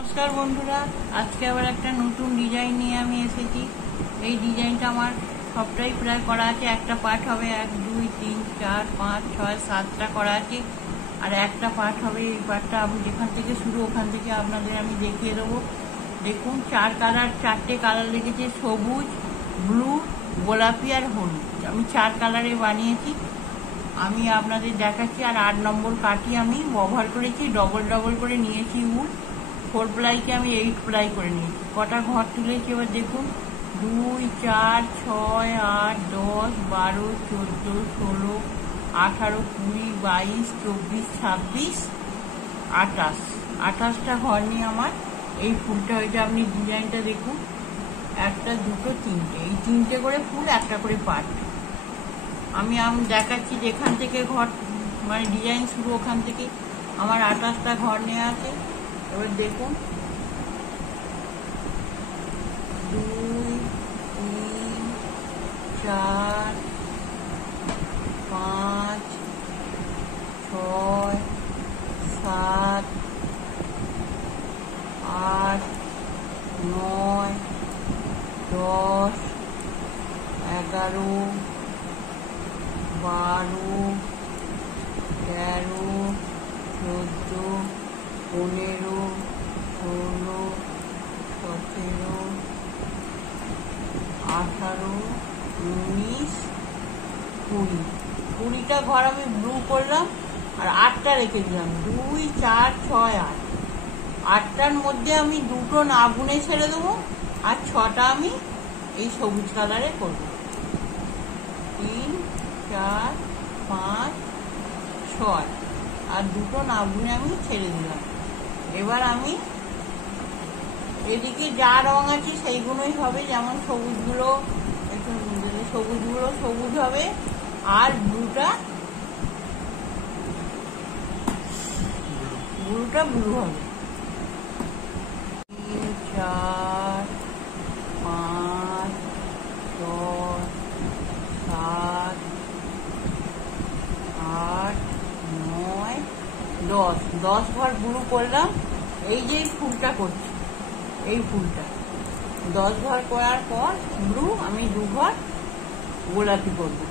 नमस्कार बंधुरा आज के आबार एक नतून डिजाइन निये आमी एसेछि। এই ডিজাইনটা আমার সবটাই প্রায় করা আছে। একটা পার্ট হবে 1 2 3 4 5 6 7টা করা আছে আর একটা পার্ট হবে। এই পার্টটা আমি যেখান থেকে শুরু ওখান থেকে আপনাদের আমি দেখিয়ে দেবো। দেখুন চারটে কালার লেগেছে, সবুজ, ব্লু, গোলাপি আর হলুদ। আমি 4 কালারে বানিয়েছি। আমি আপনাদের দেখাচ্ছি। আর 8 নম্বর কাঠি আমি ব্যবহার করেছি, ডবল করে নিয়েছি উল। 4 প্লাইকে আমি 8 প্লাই করে নিয়েছি। কটা ঘর তুলেছি এবার দেখুন। 2 4 6 8 10 12 14 16 18 20 22 24 26 28টা ঘর নিয়ে আমার এই ফুলটা হয়েছে। আপনি ডিজাইনটা দেখুন, একটা দুটো তিনটে, এই তিনটে করে ফুল, একটা করে পাট। আমি দেখাচ্ছি যেখান থেকে ঘর মানে ডিজাইন শুরু ওখান থেকে আমার 28টা ঘর নেওয়া আছে। এবার দেখুন 2 3 4 5 6 7 8 9 10 11 12 13 14 15 16 17 18 19 20টা ঘর আমি ব্লু করলাম আর 8টা রেখে দিলাম। 2 4 6 8, 8টার মধ্যে আমি দুটো না বুনে ছেড়ে দেবো আর 6টা আমি এই সবুজ কালারে করবো। 3 4 5 6 আর দুটো না বুনে আমি ছেড়ে দিলাম। এবার আমি এদিকে যা রং আছে সেইগুলোই হবে, যেমন সবুজগুলো সবুজ হবে আর ব্লুটা ব্লু হবে। 3 4 5 6 7 8 9 10 ঘর ব্লু করলাম। এই যে ফুলটা করছি, এই ফুলটা 10 ঘর করার পর ব্লু আমি 2 ঘর গোলাপি করবো।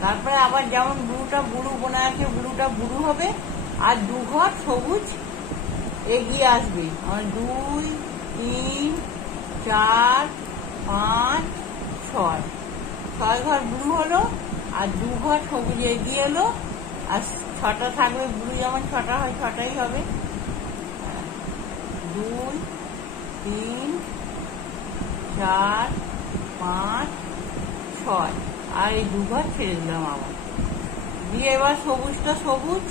তারপরে আবার যেমন ব্লুটা ব্লু বোনা আছে, ব্লুটা ব্লু হবে আর 2 ঘর সবুজ এগিয়ে আসবে। আমার 2 3 4 5 6 ঘর ব্লু হলো আর 2 ঘর সবুজ এগিয়ে এলো আর 6টা থাকবে ব্লু, যেমন 6টা হয় 6টাই হবে। 2 3 4 5 6 আর এই 2 ঘর ছেড়ে দিলাম আবার দিয়ে। এবার সবুজটা সবুজ,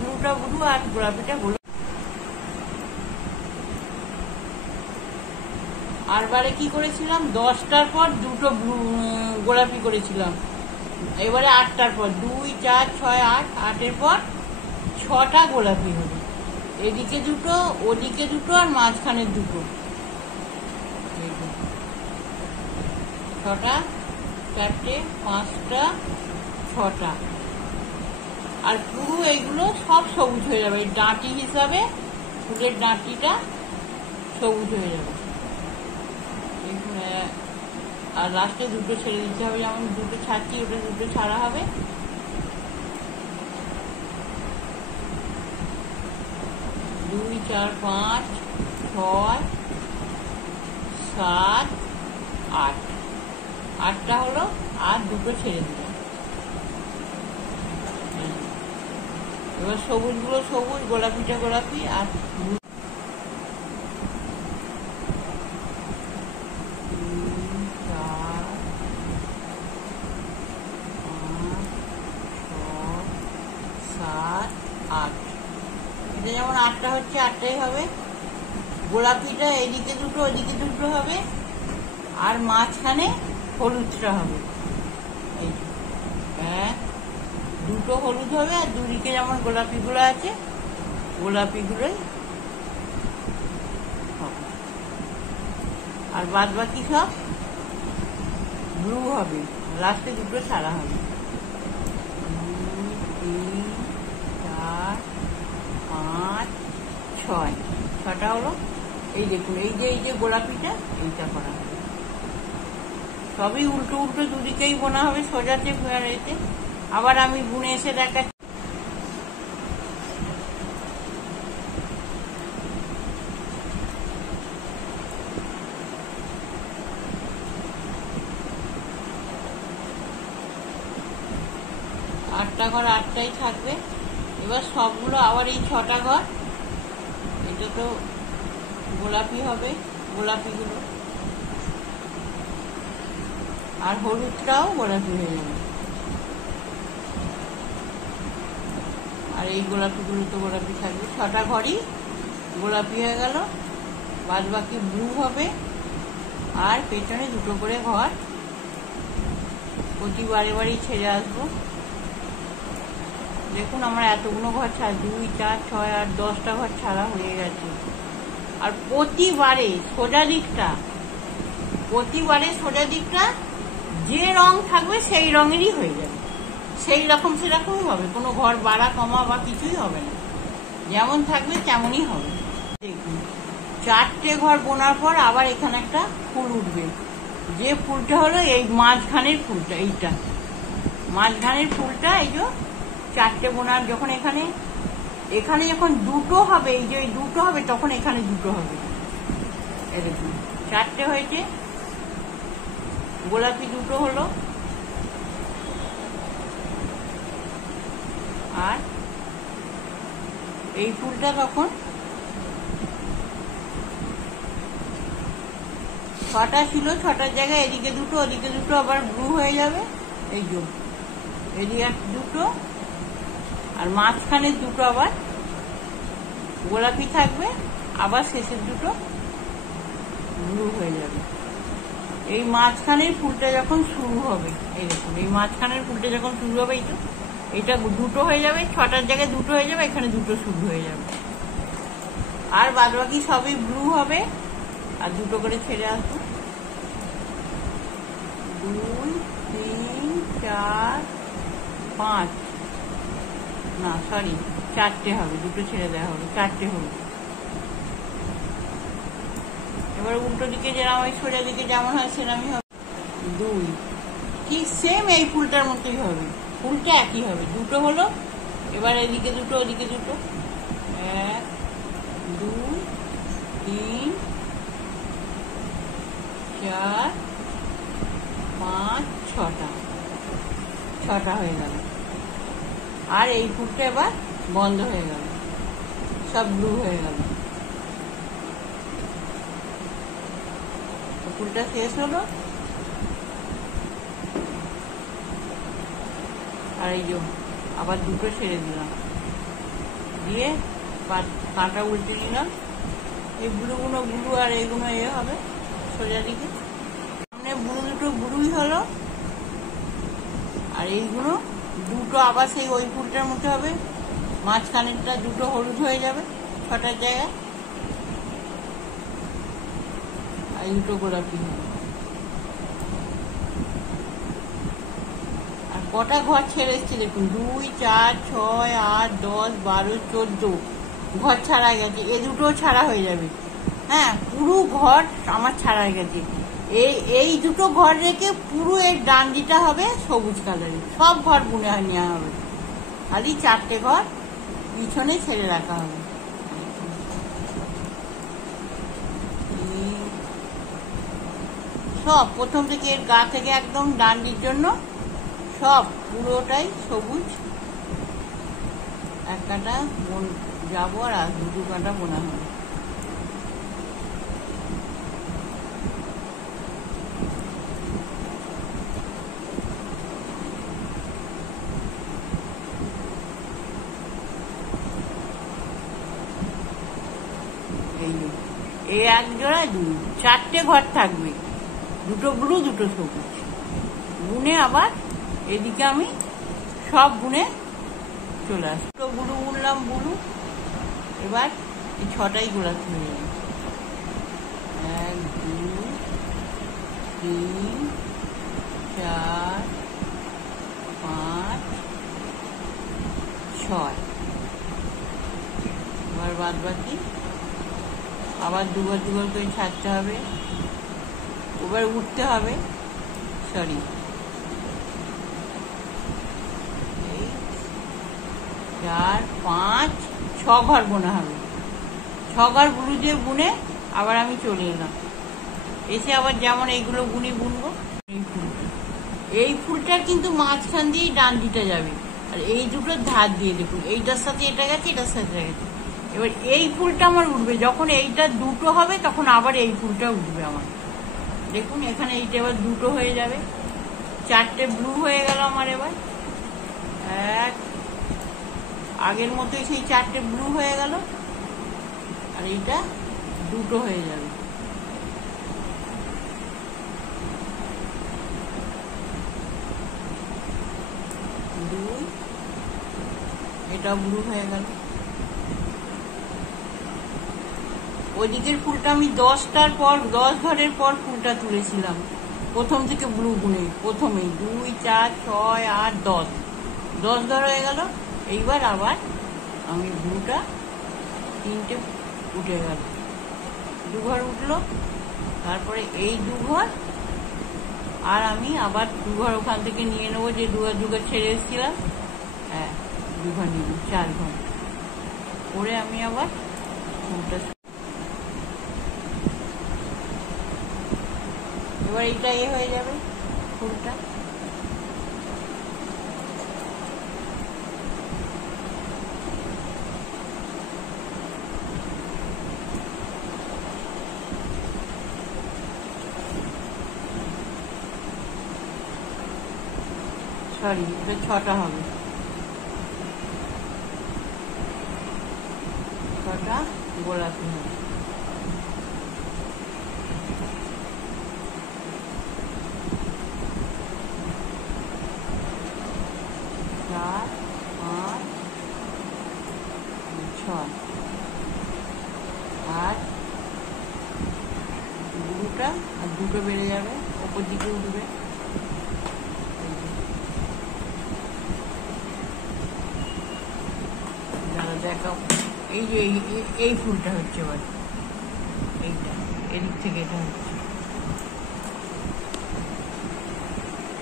ব্লুটা ব্লু আর গোলাপিটা গোলাপি। আর বারে কি করেছিলাম, 10টার পর দুটো গোলাপি করেছিলাম। এবারে 8টার পর 2 4 6 8, 8এর পর 6টা গোলাপি হবে। এদিকে দুটো, ওদিকে দুটো আর মাঝখানে দুটো। 6টা 4টে 5টা 6টা। আর পুরো এইগুলো সব সবুজ হয়ে যাবে। ডাঁটি হিসাবে ফুলের ডাঁটিটা সবুজ হয়ে যাবে। আর লাস্টে দুটো ছেড়ে দিতে হবে, যেমন দুটো ছাড়ছি ওটা দুটো ছাড়া হবে। দুই 4 5 6 7 8, 8টা হলো আর দুটো ছেড়ে দিলাম। এবার সবুজগুলো সবুজ, গোলাপিটা গোলাপি আর 3 4 5 6 7 8। এটা যেমন 8টা হচ্ছে 8টাই হবে। গোলাপিটা এদিকে দুটো ওদিকে দুটো হবে আর মাঝখানে হলুদটা হবে। এই দুটো হলুদ হবে আর দুদিকে যেমন গোলাপিগুলো আছে গোলাপিগুলোই হবে। আর বাদ বাকি সব ব্লু হবে, লাস্টে দুটো ছাড়া হবে। 2 3 4 5 6 ছটা হলো। এই দেখুন, এই যে গোলাপিটা, এইটা করা হবে। সবই উল্টো উল্টো দুদিকেই বোনা হবে, সোজাতে আর এতে। আবার আমি বুনে এসে দেখাচ্ছি। আটটা ঘর আটটাই থাকবে। এবার সবগুলো আবার এই 6টা ঘর, এটা তো গোলাপি হবে, গোলাপিগুলো আর হলুদটাও গোলাপি হয়ে যাবে। আর এই গোলাপিগুলো তো গোলাপি থাকবে। 6টা ঘরই গোলাপি হয়ে গেল, বাদ বাকি ব্লু হবে। আর পেছনে 2টো করে ঘর প্রতি বারে ছেড়ে আসবো। দেখুন আমার এতগুলো ঘর ছাড়া, 2 4 6 8 10টা ঘর ছাড়া হয়ে গেছে। আর প্রতিবারে সোজা দিকটা যে রং থাকবে সেই রঙেরই হয়ে যাবে, সেই রকমই হবে। কোনো ঘর বাড়া কমা বা কিছুই হবে না, যেমন থাকবে তেমনই হবে। দেখুন 4টে ঘর বোনার পর আবার এখানে একটা ফুল উঠবে। যে ফুলটা হলো এই মাঝখানের ফুলটা, এইটা মাঝখানের ফুলটা। এই যে 4টে বোনার যখন এখানে যখন 2টো হবে, এই যে 2টো হবে, তখন এখানে 2টো হবে। এই দেখুন 4টে হয়েছে, গোলাপি 2টো হলো। আর এই ফুলটা তখন 6টা ছিল, 6টার জায়গায় এদিকে 2টো ওদিকে 2টো আবার ব্লু হয়ে যাবে। এই যে এদিকে 2টো আর মাঝখানের 2টো আবার গোলাপি থাকবে, আবার শেষের 2টো ব্লু হয়ে যাবে। এই মাঝখানের ফুলটা যখন শুরু হবে, এই দেখুন এই মাঝখানের ফুলটা যখন শুরু হবে, এটা 2টো হয়ে যাবে, 6টার জায়গায় 2টো হয়ে যাবে, এখানে 2টো শুরু হয়ে যাবে। আর বাদ বাকি সবই ব্লু হবে। আর 2টো করে ছেড়ে আসবো। 2 3 4 5 না সরি 4টে হবে, 2টো ছেড়ে দেওয়া হবে, 4টে হবে। এবার উল্টো দিকে যেরকম হয়, সোজা দিকে যেমন হয় সেরকমই হবে। 2 ঠিক সেম এই ফুলটার মতোই হবে, ফুলটা একই হবে। 2টো হলো, এবার এদিকে 2টো ওদিকে 2টো, 1 2 3 4 5 6টা হয়ে গেল। আর এই ফুলটা এবার বন্ধ হয়ে গেল, সব ব্লু হয়ে গেল। ফুলটা শেষ হলো। আর এই যে আবার 2টো ছেড়ে দিলাম, দিয়ে কাঁটা উল্টে নিলাম। এই ব্লুগুলো ব্লু আর এইগুলো হবে সোজা দিকে। সামনে ব্লু 2টো ব্লুই হলো, আর এইগুলো 2টো আবার সেই ওই ফুলটার মতো হবে, মাঝখানেরটা 2টো হলুদ হয়ে যাবে 6টার জায়গায়, আর 2টো গোলাপি হবে। আর কটা ঘর ছেড়ে এসছে দেখুন, 2 4 6 8 10 12 14 ঘর ছাড়া গেছে। এ 2টো ছাড়া হয়ে যাবে। হ্যাঁ, পুরো ঘর আমার ছাড়া হয়ে গেছে। এই 2টো ঘর রেখে পুরো এর ডান্ডিটা হবে সবুজ কালারের। সব ঘর বুনে নেওয়া হবে, খালি 4টে ঘর পিছনে ছেড়ে রাখা হবে। সব প্রথম থেকে এর গা থেকে একদম ডান্ডির জন্য সব পুরোটাই সবুজ। এক কাঁটা যাবো আর 2 কাঁটা বোনা হবে। এই 1 জোড়া 2, 4টে ঘর থাকবে, 2টো ব্লু 2টো সবুজ বুনে। আবার এদিকে আমি সব বুনে চলে আসি। 2টো ব্লু বুনলাম, ব্লু। এবার এই 6টাই গোলাপি হয়ে যাবে। 1 2 3 4 5 6 এবার বাদ বাকি আবার দুবার দুবার করে ছাড়তে হবে, এবার উঠতে হবে, সরি 4 5 6 ঘর বোনা হবে। 6 ঘর ব্লু দিয়ে বুনে আবার আমি চলে এলাম, এসে আবার যেমন এইগুলো বুনবো। এই ফুলটার কিন্তু মাঝখান দিয়েই ডান্ডিটা যাবে, আর এই দুটোর ধার দিয়ে দেখুন এইটার সাথে এটা গেছে, এটার সাথে এটা গেছে। এবার এই ফুলটা আমার উঠবে, যখন এইটা দুটো হবে তখন আবার এই ফুলটা উঠবে আমার। দেখুন এখানে এইটা এবার দুটো হয়ে যাবে, 4টে ব্লু হয়ে গেল আমার। এবার এক আগের মতোই সেই 4টে ব্লু হয়ে গেল, আর এইটা দুটো হয়ে যাবে। দুই, এটা ব্লু হয়ে গেল। ওইদিকের ফুলটা আমি 10টার পর 10 ঘরের পর ফুলটা তুলেছিলাম, প্রথম থেকে ব্লু বুনে প্রথমেই 2 4 6 8 10 10 ঘর হয়ে গেল। এইবার আবার আমি ব্লুটা 3টে উঠে গেল, 2 ঘর উঠলো, তারপরে এই 2 ঘর, আর আমি আবার 2 ঘর ওখান থেকে নিয়ে নেবো, যে 2 ঘর ছেড়ে এসেছিলাম। হ্যাঁ 2 ঘর নিব, 4 ঘর করে আমি আবার ফুলটা। এবার এইটা হয়ে যাবে ফুলটা। সরি, এটা 6টা হবে, 6টা গোলাপি হবে। চার 5 6 আর দুটা, আর দুটো বেড়ে যাবে, ওপর দিকে উঠবে। দেখাও, এই যে এই ফুলটা হচ্ছে এবার, এইটা এদিক থেকে এটা হচ্ছে।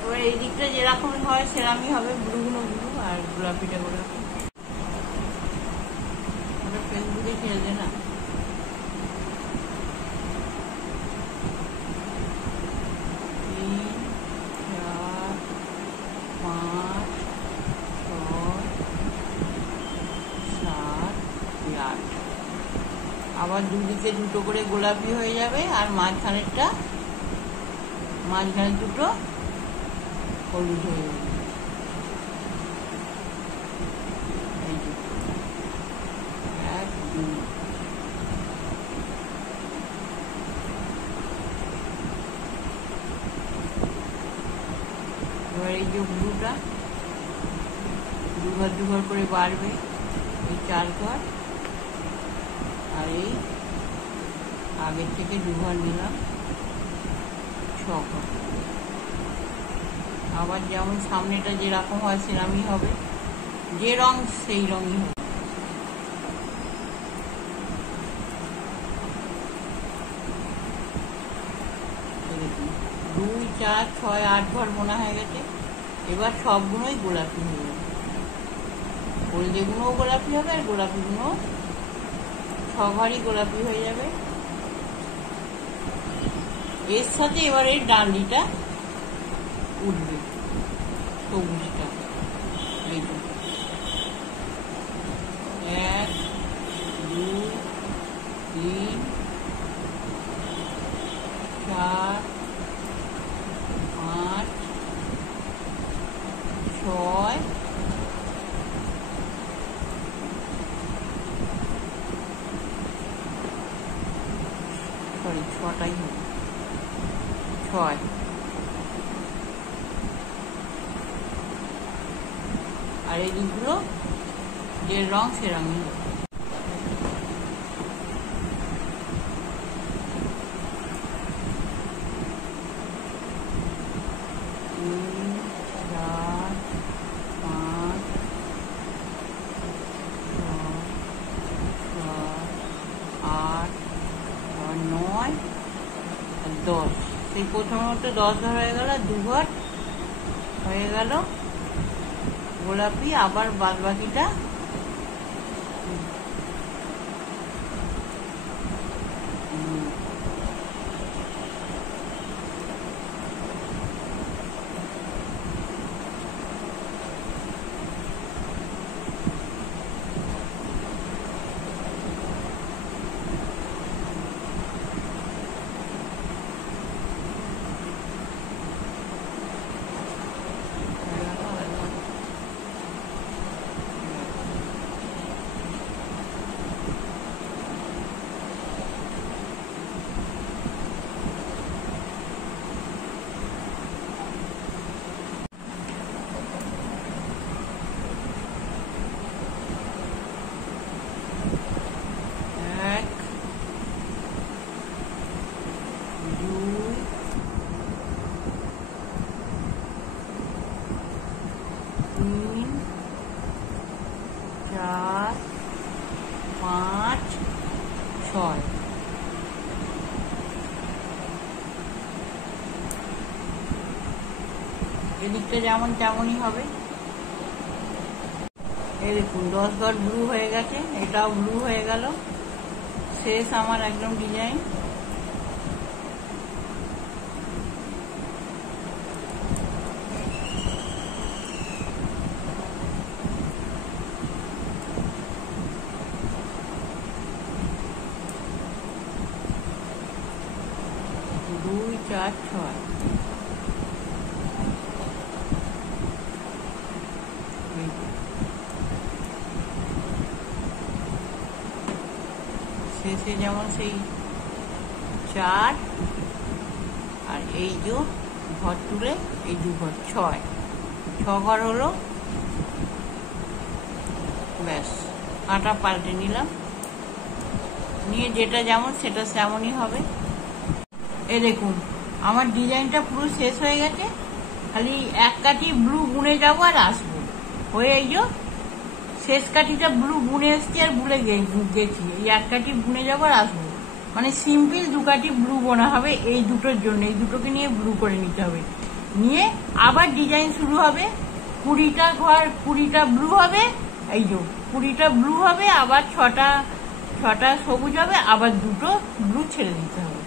এবার এই দিকটা যেরকম হয় সেরকমই হবে, ব্লুগুলো ব্লু আর গোলাপিটা গোলাপি। ওটা ফেসবুকে ছেড়ে না। আবার দুদিকে দুটো করে গোলাপি হয়ে যাবে, আর মাঝখানে দুটো হলুদ হয়ে যাবে। এই যে 1 2, এবার এই যে ব্লুটা 2 ঘর 2 ঘর করে বাড়বে, এই 4 ঘর, আর এই আগের থেকে 2 ঘর নিলাম, 6 ঘর। আবার যেমন সামনেটা যেরকম হয় সেরকমই হবে, যে রং সেই রঙই হবে। 2 4 6 8 ঘর বোনা হয়ে গেছে। এবার সবগুলোই গোলাপি হয়ে যাবে, হলদেগুলোও গোলাপি হবে, আর গোলাপিগুলো 6 ঘরই গোলাপি হয়ে যাবে। এর সাথে এবার এই ডান্ডিটা উঠবে, সবুজটা। এই 1 2 3 4 5 6 সরি 6টাই হবে, 6। আর এই দিকগুলো যে রং সে রঙই হবে। 10, সেই প্রথমত 10 ঘর হয়ে গেল, 2 ঘর হয়ে গেল গোলাপি, আবার বাদ বাকিটা এদিকটা যেমন তেমনই হবে। এই দেখুন 10 ঘর ব্লু হয়ে গেছে, এটাও ব্লু হয়ে গেল। শেষ আমার একদম ডিজাইন। দুই, চার, ছয়। শেষে যেমন সেই 4 আর এই যে ঘর তুলে এই 2 ঘর, 6 ঘর হলো। ব্যাস, কাঁটা পাল্টে নিলাম, নিয়ে যেটা যেমন সেটা তেমনই হবে। এই দেখুন আমার ডিজাইনটা পুরো শেষ হয়ে গেছে, খালি এক কাঠি ব্লু বুনে যাবো আর আসবো। হয়ে এই যে শেষ কাঠিটা ব্লু বুনে এসছি আর ভুলে গেছি, এই এক কাঠি বুনে যাবো আর আসবো। মানে সিম্পল 2 কাঠি ব্লু বোনা হবে এই দুটোর জন্য, এই দুটোকে নিয়ে ব্লু করে নিতে হবে। নিয়ে আবার ডিজাইন শুরু হবে, 20টা ঘর 20টা ব্লু হবে, এই যে 20টা ব্লু হবে, আবার 6টা সবুজ হবে, আবার 2টো ব্লু ছেড়ে দিতে হবে।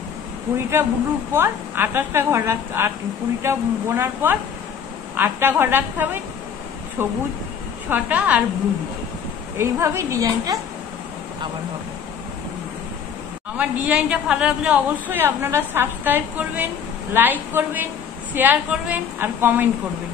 20টা ব্লুর পর 28টা ঘর 20টা বোনার পর 8টা ঘর রাখতে হবে, সবুজ 6টা আর ব্লু 2টো। এইভাবেই ডিজাইনটা আবার হবে। আমার ডিজাইনটা ভালো লাগলে অবশ্যই আপনারা সাবস্ক্রাইব করবেন, লাইক করবেন, শেয়ার করবেন আর কমেন্ট করবেন।